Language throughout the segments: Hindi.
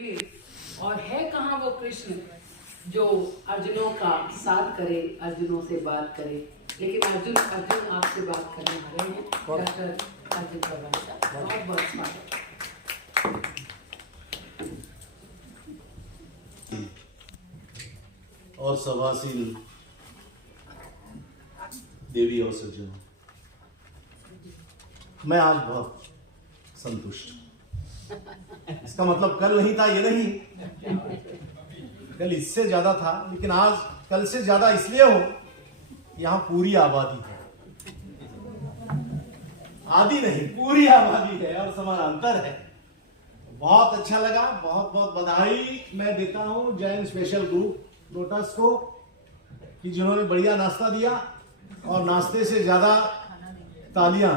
और है कहाँ वो कृष्ण जो अर्जुनों का साथ करे, अर्जुनों से बात करे। लेकिन अर्जुन आपसे बात करने आ रहे हैं। डॉक्टर अर्जुन प्रवंशा, बहुत बहुत स्वागत। और सभासीन देवी और सज्जनों, मैं आज बहुत संतुष्ट। इसका मतलब कल नहीं था ये नहीं, कल इससे ज्यादा था, लेकिन आज कल से ज्यादा इसलिए हो, यहां पूरी आबादी है। आधी नहीं, पूरी आबादी है और समानांतर है। बहुत अच्छा लगा, बहुत बहुत बधाई मैं देता हूं जैन स्पेशल ग्रुप लोटस को कि जिन्होंने बढ़िया नाश्ता दिया और नाश्ते से ज्यादा तालियां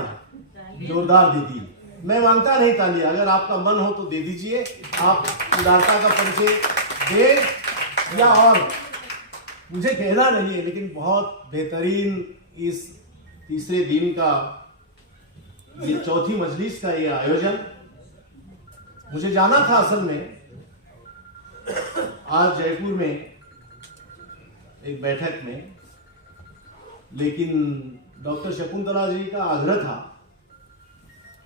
जोरदार दे दी। मैं मांगता नहीं तालियां, अगर आपका मन हो तो दे दीजिए। आप उदारता का परिचय दे या और मुझे कहना नहीं है, लेकिन बहुत बेहतरीन इस तीसरे दिन का ये चौथी मजलिस का ये आयोजन। मुझे जाना था असल में आज जयपुर में एक बैठक में, लेकिन डॉक्टर शकुंतला जी का आग्रह था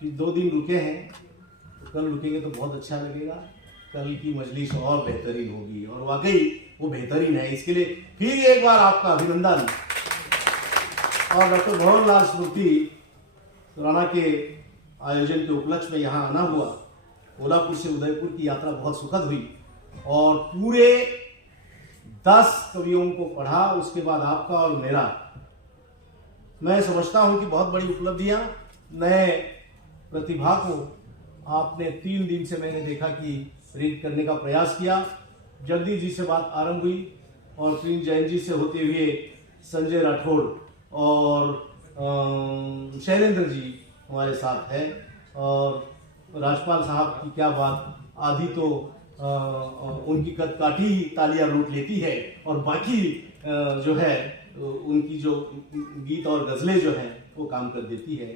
कि 2 दिन रुके हैं तो कल रुकेंगे तो बहुत अच्छा लगेगा, कल की मजलिस और बेहतरीन होगी। और वाकई वो बेहतरीन है। इसके लिए फिर एक बार आपका अभिनंदन। और डॉक्टर भंवरलाल स्मृति राणा के आयोजन के उपलक्ष्य में यहाँ आना हुआ। कोल्हापुर से उदयपुर की यात्रा बहुत सुखद हुई और पूरे 10 कवियों को पढ़ा, उसके बाद आपका और मेरा। मैं समझता हूं कि बहुत बड़ी उपलब्धियां, नए प्रतिभा को आपने 3 दिन से मैंने देखा कि प्रेरित करने का प्रयास किया। जगदीश जी से बात आरंभ हुई और प्रिंस जैन जी से होते हुए संजय राठौड़ और शैलेंद्र जी हमारे साथ है। और राजपाल साहब की क्या बात, आधी तो उनकी कदकाठी ही तालियां लूट लेती है और बाकी जो है उनकी जो गीत और गजलें जो हैं वो काम कर देती है।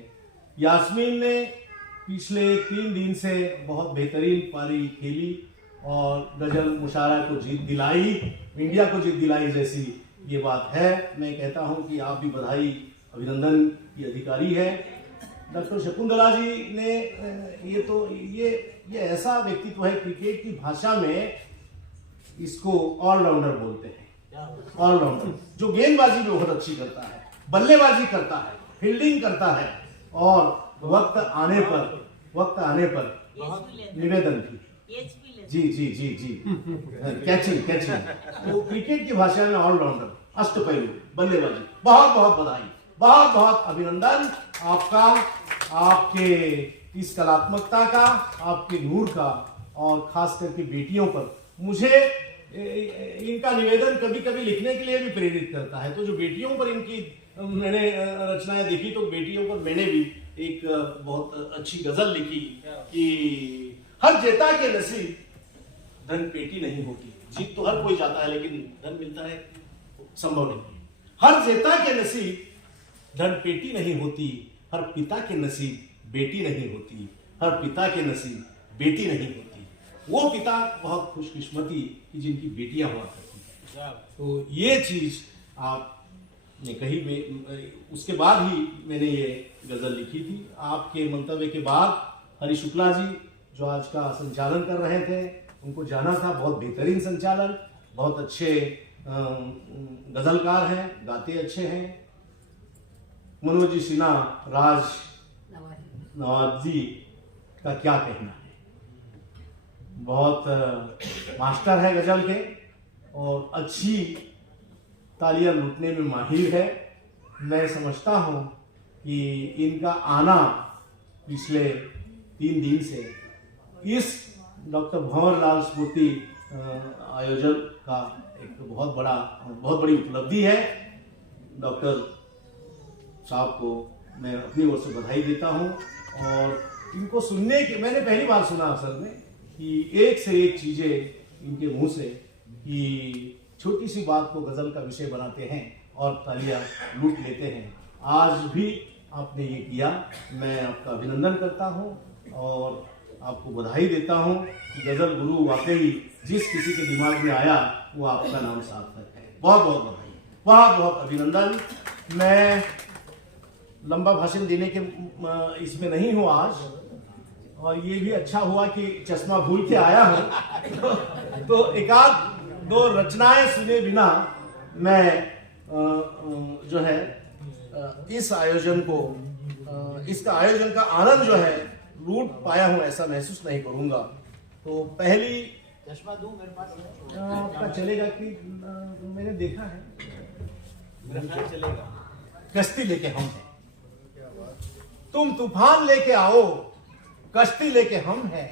यास्मीन ने पिछले 3 दिन से बहुत बेहतरीन पारी खेली और गजल मुशायरा को जीत दिलाई, इंडिया को जीत दिलाई जैसी ये बात है। मैं कहता हूं कि आप भी बधाई अभिनंदन की अधिकारी है। डॉक्टर शकुंतला जी ने ये ऐसा व्यक्तित्व है, क्रिकेट की भाषा में इसको ऑलराउंडर बोलते हैं। ऑलराउंडर जो गेंदबाजी में बहुत अच्छी करता है, बल्लेबाजी करता है, फील्डिंग करता है और वक्त आने पर निवेदन थी जी जी जी जी कैचिंग तो क्रिकेट की भाषा में ऑलराउंडर, अष्टपैलू बल्लेबाजी। बहुत बहुत बधाई, बहुत बहुत अभिनंदन आपका, आपके इस कलात्मकता का, आपके नूर का, और खास करके बेटियों पर। मुझे इनका निवेदन कभी कभी लिखने के लिए भी प्रेरित करता है। तो जो बेटियों पर इनकी मैंने रचनाएं देखी, तो बेटियों पर मैंने भी एक बहुत अच्छी गजल लिखी कि हर जेता के नसीब धन पेटी नहीं होती। जीत तो हर कोई जाता है, लेकिन धन मिलता है संभव नहीं। हर जेता के नसीब धन पेटी नहीं होती, हर पिता के नसीब बेटी नहीं होती, हर पिता के नसीब बेटी नहीं होती। वो पिता बहुत खुशकिस्मती कि जिनकी बेटियां हुआ करती हैं। तो ये चीज आपने कही, में उसके बाद ही मैंने ये गजल लिखी थी। आपके मंतव्य के बाद हरि शुक्ला जी जो आज का संचालन कर रहे थे, उनको जाना था। बहुत बेहतरीन संचालन, बहुत अच्छे गजलकार हैं, गाते अच्छे हैं। मनोज जी सिन्हा, राज नवाज जी का क्या कहना है, बहुत मास्टर है गजल के और अच्छी तालियां लूटने में माहिर है। मैं समझता हूं कि इनका आना पिछले 3 दिन से इस डॉक्टर भंवरलाल स्मृति आयोजन का एक बहुत बड़ी उपलब्धि है। डॉक्टर साहब को मैं अपनी ओर से बधाई देता हूं। और इनको सुनने की मैंने पहली बार सुना असल में कि एक से एक चीजें इनके मुंह से, कि छोटी सी बात को गजल का विषय बनाते हैं और तालियां लूट लेते हैं। आज भी आपने ये किया, मैं आपका अभिनंदन करता हूं। और आपको बधाई देता हूँ कि गजल गुरु वाकई जिस किसी के दिमाग में आया वो आपका नाम सार्थक है। बहुत बहुत बधाई, बहुत बहुत अभिनंदन। मैं लंबा भाषण देने के इसमें नहीं हूँ आज, और ये भी अच्छा हुआ कि चश्मा भूल के आया हूँ तो एक आध दो रचनाएं सुने बिना मैं जो है इस आयोजन को, इसका आयोजन का आनंद जो है लूट पाया हूँ ऐसा महसूस नहीं करूंगा। तो पहली चश्मा दूं मेरे पास आपका चलेगा कि मैंने देखा है, मेरा ख्याल चलेगा। कश्ती लेके हम हैं, तुम तूफान लेके आओ, कश्ती लेके हम हैं,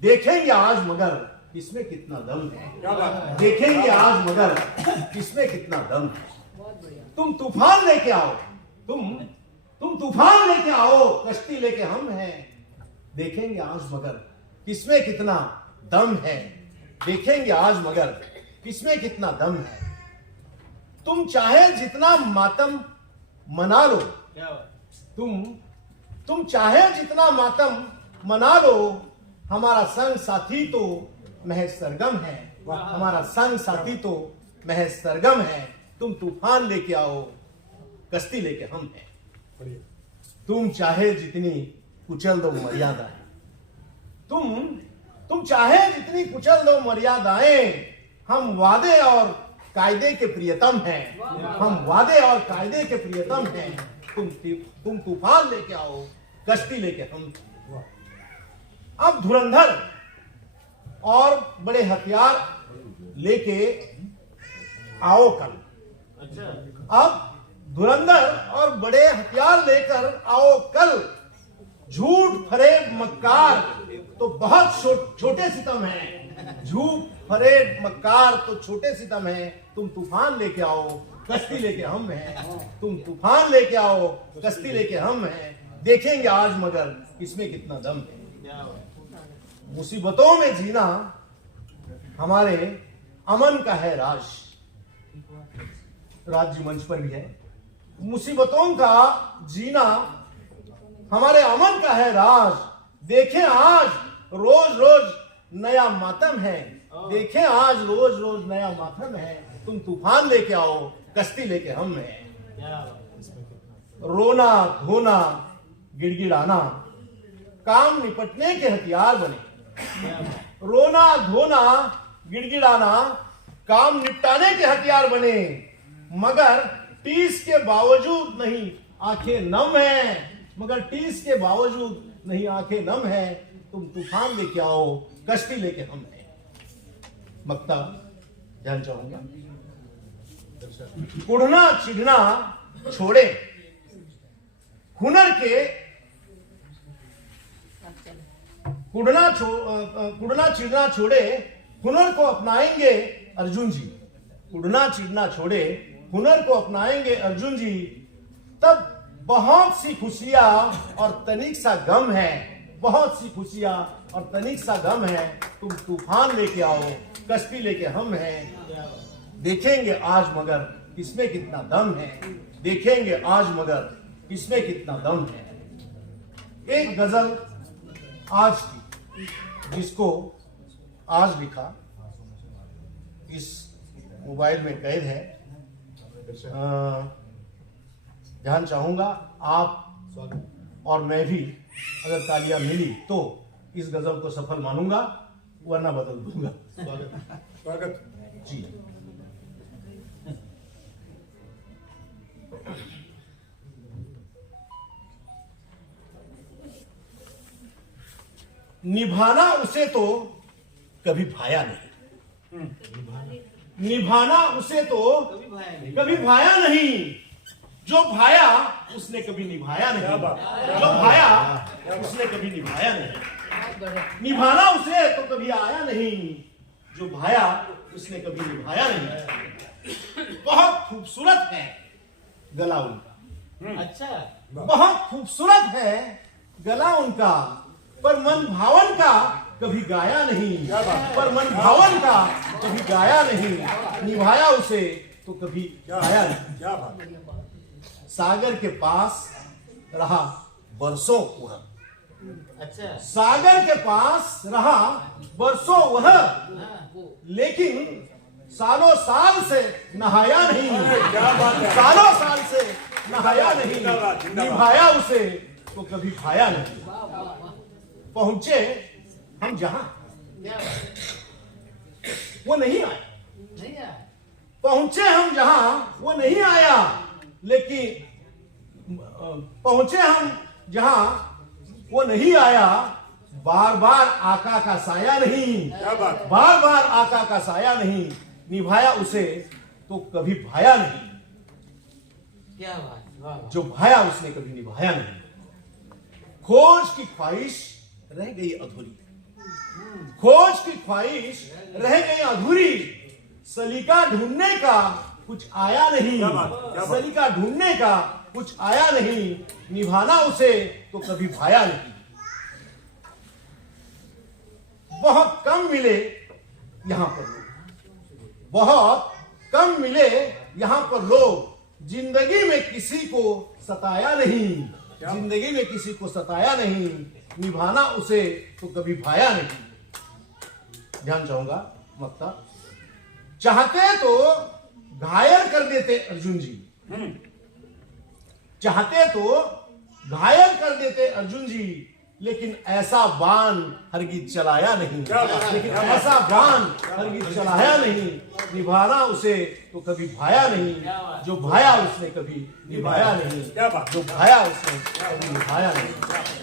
देखेंगे आज मगर इसमें कितना दम है, देखेंगे आज मगर इसमें कितना दम है। तुम तूफान लेके आओ, तुम तूफान लेके आओ, कश्ती लेके हम हैं, देखेंगे आज मगर किसमें कितना दम है, देखेंगे आज मगर किसमें कितना दम है। तुम चाहे जितना मातम मना लो, तुम चाहे जितना मातम मना लो, हमारा संग साथी तो महज सरगम है, हमारा संग साथी तो महज सरगम है। तुम तूफान लेके आओ, कश्ती लेके हम हैं, तुम चाहे जितनी कुचल दो मर्यादाएं, तुम चाहे जितनी कुचल दो मर्यादाएं, हम वादे और कायदे के प्रियतम हैं, हम वादे और कायदे के प्रियतम हैं। तुम तूफान लेके आओ, कश्ती लेके हम। अब धुरंधर और बड़े हथियार लेके आओ कल, अब धुरंधर और बड़े हथियार लेकर आओ कल, झूठ फरेब मक्कार तो बहुत छोटे सितम है, झूठ फरेब मक्कार तो छोटे सितम है। तुम तूफान लेके आओ, कश्ती लेके हम हैं, तुम तूफान लेके आओ, कश्ती लेके हम हैं, देखेंगे आज मगर इसमें कितना दम है। मुसीबतों में जीना हमारे अमन का है राज, राज्य मंच पर भी है। मुसीबतों का जीना हमारे अमन का है राज, देखें आज रोज रोज नया मातम है, देखें आज रोज रोज नया मातम है। तुम तूफान लेके आओ, कश्ती लेके हम हैं। रोना धोना गिड़गिड़ाना काम निपटने के हथियार बने, रोना धोना गिड़गिड़ाना काम निपटाने के हथियार बने, मगर टीस के बावजूद नहीं आंखें नम है, मगर टीस के बावजूद नहीं आंखें नम है। तुम तूफान लेके आओ, कश्ती लेके हम हैं। मक्ता ध्यान चाहूंगा। कुढ़ना चिढ़ना छोड़े, हुनर के कुढ़ना चिढ़ना छोड़े, हुनर को अपनाएंगे अर्जुन जी। कुढ़ना चिढ़ना छोड़े, हुनर को अपनाएंगे अर्जुन जी। तब बहुत सी खुशियां और तनिक सा गम है, बहुत सी खुशियां और तनिक सा गम है। तुम तूफान लेके आओ, कश्ती लेके हम हैं, देखेंगे आज मगर इसमें कितना दम है, देखेंगे आज मगर इसमें कितना दम है। एक गजल आज की, जिसको आज लिखा, इस मोबाइल में कैद है। ध्यान चाहूंगा आप और मैं भी अगर तालियां मिली तो इस गजल को सफल मानूंगा, वरना बदल दूंगा। स्वागत जी। निभाना उसे तो कभी भाया नहीं, निभाना उसे तो कभी भाया नहीं, जो भाया उसने कभी निभाया नहीं, जो भाया उसने कभी निभाया नहीं। निभाना उसे तो कभी आया नहीं, जो भाया उसने कभी निभाया नहीं। बहुत खूबसूरत है गला उनका, अच्छा, बहुत खूबसूरत है गला उनका, पर मन भावन का कभी गाया नहीं, पर मन भावन का कभी गाया नहीं। निभाया उसे तो कभी गाया नहीं। सागर के पास रहा बरसों पूरब, अच्छा। सागर के पास रहा बरसों वह, लेकिन सालों साल से नहाया नहीं। क्या बात है। सालों साल से नहाया नहीं, जिंदाबाद, जिंदाबाद। निभाया उसे तो कभी भाया नहीं। पहुंचे हम जहां क्या बात? वो नहीं आया, नहीं आया। पहुंचे हम जहां वो नहीं आया, लेकिन पहुंचे हम जहां वो नहीं आया, बार बार आका का साया नहीं। क्या बात। बार बार आका का साया नहीं, निभाया उसे तो कभी भाया नहीं। क्या बात, वाह वाह। जो भाया उसने कभी निभाया नहीं। खोज की ख्वाहिश रह गई अधूरी, खोज की ख्वाहिश रह गई अधूरी, सलीका ढूंढने का कुछ आया नहीं। क्या बात, क्या बात। सलीका ढूंढने का कुछ आया नहीं, निभाना उसे तो कभी भाया नहीं। बहुत कम मिले यहां पर लोग, बहुत कम मिले यहां पर लोग, जिंदगी में किसी को सताया नहीं। जिंदगी में किसी को सताया नहीं, निभाना उसे तो कभी भाया नहीं। ध्यान चाहूंगा वक्ता, चाहते तो घायल कर देते अर्जुन जी, चाहते तो घायल कर देते अर्जुन जी, लेकिन ऐसा बाण हरगिज चलाया नहीं। क्या बात, लेकिन क्या बात। ऐसा बाण हरगिज चलाया नहीं, निभाना उसे तो कभी भाया नहीं। जो भाया उसने कभी निभाया नहीं, क्या बात। जो भाया उसने कभी निभाया नहीं।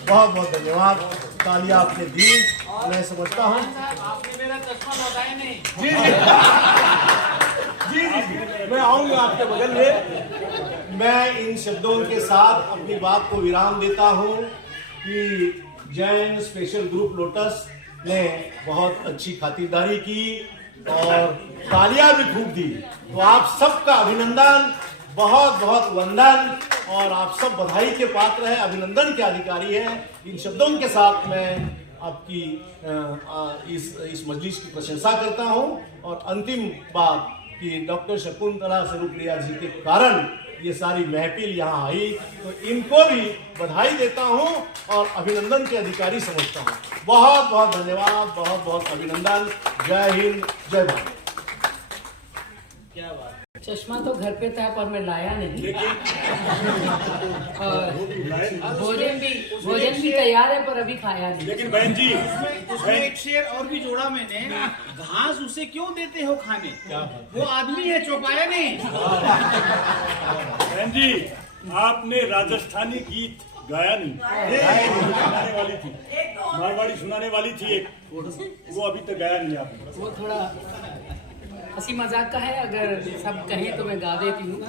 बहुत बहुत धन्यवाद, तालियां आपने दी। मैं समझता हूँ आपने मेरा चश्मा लगाया नहीं। जी जी जी जी, मैं आऊंगा आपके बगल में। मैं इन शब्दों के साथ अपनी बात को विराम देता हूं कि जैन स्पेशल ग्रुप लोटस ने बहुत अच्छी खातिरदारी की और तालियां भी खूब दी। तो आप सबका अभिनंदन, बहुत बहुत वंदन, और आप सब बधाई के पात्र हैं, अभिनंदन के अधिकारी हैं। इन शब्दों के साथ मैं आपकी इस मजलिस की प्रशंसा करता हूं। और अंतिम बात कि डॉक्टर शकुंतला स्वरूपप्रिया जी के कारण ये सारी महफिल यहाँ आई, तो इनको भी बधाई देता हूँ और अभिनंदन के अधिकारी समझता हूँ। बहुत बहुत धन्यवाद, बहुत बहुत अभिनंदन। जय हिंद, जय भारत। क्या बात। चश्मा तो घर पे था पर मैं लाया नहीं। और भोजन भी तैयार है पर अभी खाया नहीं। लेकिन बहन जी, उसमें एक शेर और भी जोड़ा मैंने, घास उसे क्यों देते हो खाने, वो आदमी है, चौपाया नहीं। बहन जी, आपने राजस्थानी गीत गाया नहीं। सुनाने वाली थी, मारवाड़ी सुनाने वाली थी एक, वो अभी तक गाया नहीं आपने। वो थोड़ा हंसी मजाक का है, अगर सब कहें तो मैं गा देती हूँ।